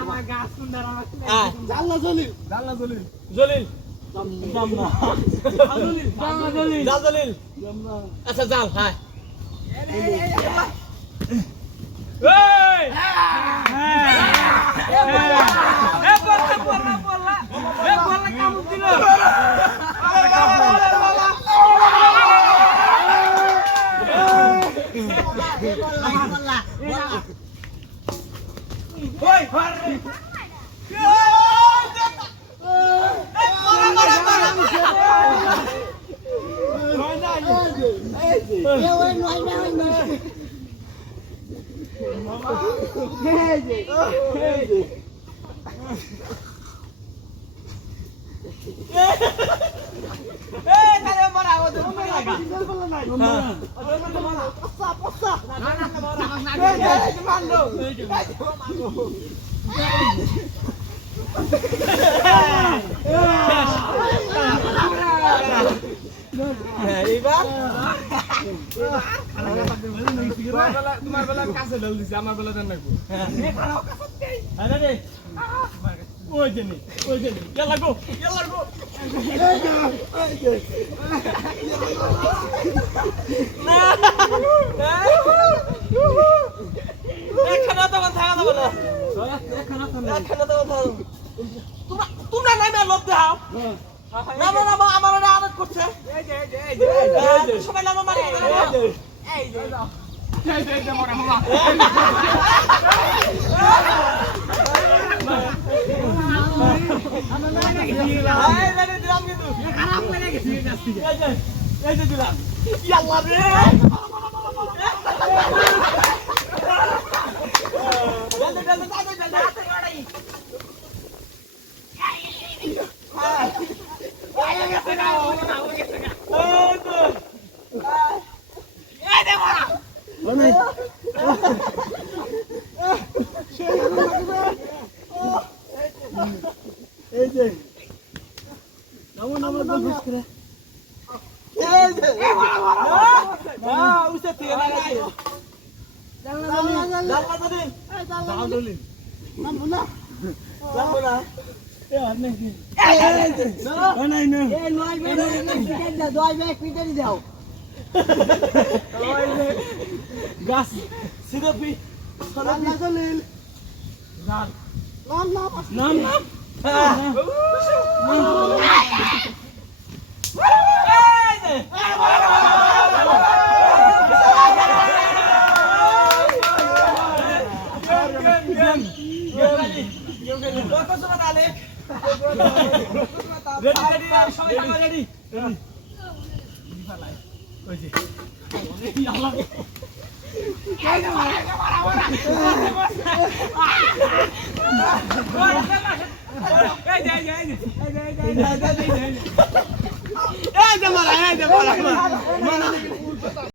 আমার গাছ সুন্দর আমার জানলা জলিল জলিল জামনা জলিল জাল জলিল আচ্ছা জাল হ্যাঁ এই বললা কামড় দিল ওই তোমার বেলা কাছে ঢাল দিছি আমার বেলা দেন নাকবো হ্যাঁ রে ওই জেনি ইয়াল্লা গো এখানে তো থাকা যাবে না এখানে তো তোমরা নাই না লোভ দাও নামো আমার আদত করছে সবাই নামো মানে এই যে মরা বাবা খারাপ করে গেছি এই যে দিলাম ইয়াল্লা রে এই যে নামো দোষ করে এই যে না উসে থেকে না জানলা জলিল নামবো না গাছ সিরপি জানলা জলিল নাম রেডি